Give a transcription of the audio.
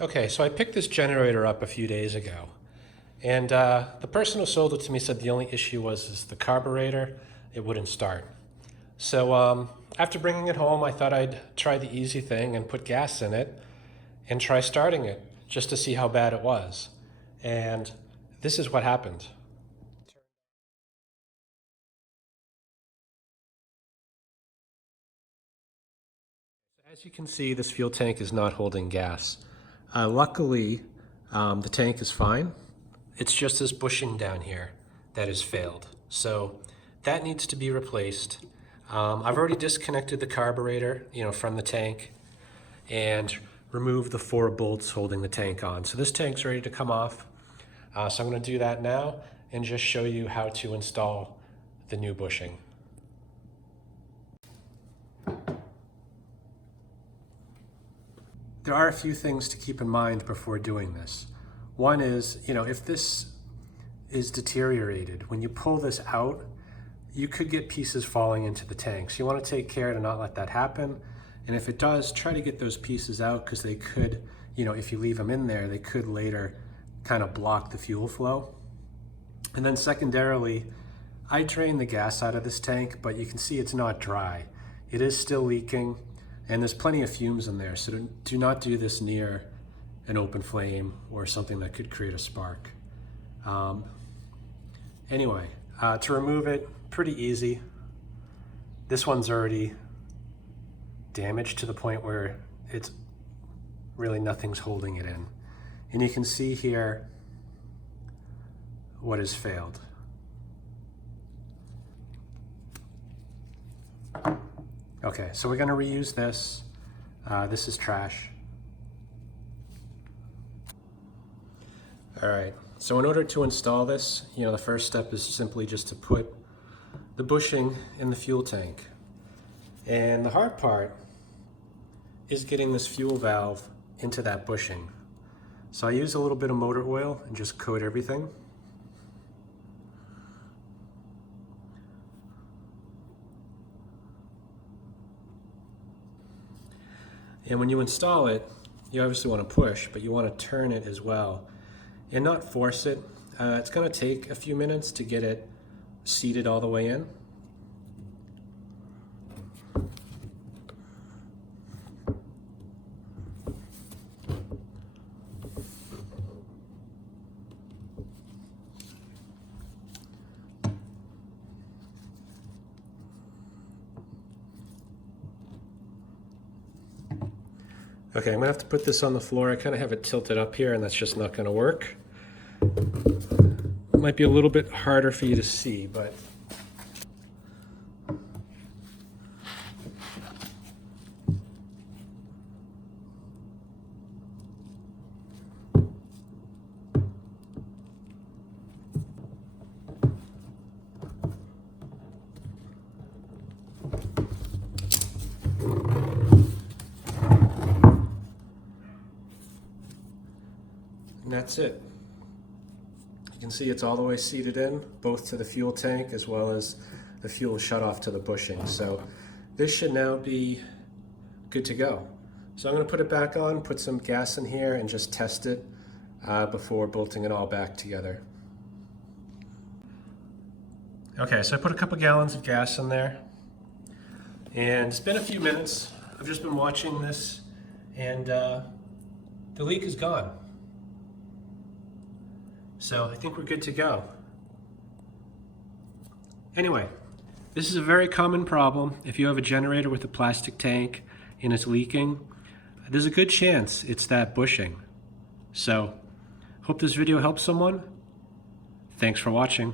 Okay, so I picked this generator up a few days ago, and the person who sold it to me said the only issue was the carburetor, it wouldn't start. So after bringing it home, I thought I'd try the easy thing and put gas in it and try starting it just to see how bad it was. And this is what happened. As you can see, this fuel tank is not holding gas. Luckily, the tank is fine. It's just this bushing down here that has failed. So that needs to be replaced. I've already disconnected the carburetor, from the tank and removed the 4 bolts holding the tank on. So this tank's ready to come off. So I'm going to do that now and just show you how to install the new bushing. There are a few things to keep in mind before doing this. One is, if this is deteriorated, when you pull this out, you could get pieces falling into the tank. So you want to take care to not let that happen. And if it does, try to get those pieces out because they could, if you leave them in there, they could later kind of block the fuel flow. And then secondarily, I drained the gas out of this tank, but you can see it's not dry. It is still leaking. And there's plenty of fumes in there, so do not do this near an open flame or something that could create a spark. Anyway, to remove it, pretty easy. This one's already damaged to the point where it's really nothing's holding it in. And you can see here what has failed. Okay, so we're going to reuse this. This is trash. All right, so in order to install this, the first step is simply just to put the bushing in the fuel tank. And the hard part is getting this fuel valve into that bushing. So I use a little bit of motor oil and just coat everything. And when you install it, you obviously want to push, but you want to turn it as well and not force it. It's going to take a few minutes to get it seated all the way in. Okay, I'm gonna have to put this on the floor. I kind of have it tilted up here and that's just not gonna work. It might be a little bit harder for you to see, but and that's it. You can see it's all the way seated in, both to the fuel tank as well as the fuel shutoff to the bushing. So this should now be good to go. So I'm going to put it back on, put some gas in here and just test it before bolting it all back together. Okay, so I put a couple gallons of gas in there and it's been a few minutes. I've just been watching this and the leak is gone. So I think we're good to go. Anyway, this is a very common problem. If you have a generator with a plastic tank and it's leaking, there's a good chance it's that bushing. So, hope this video helps someone. Thanks for watching.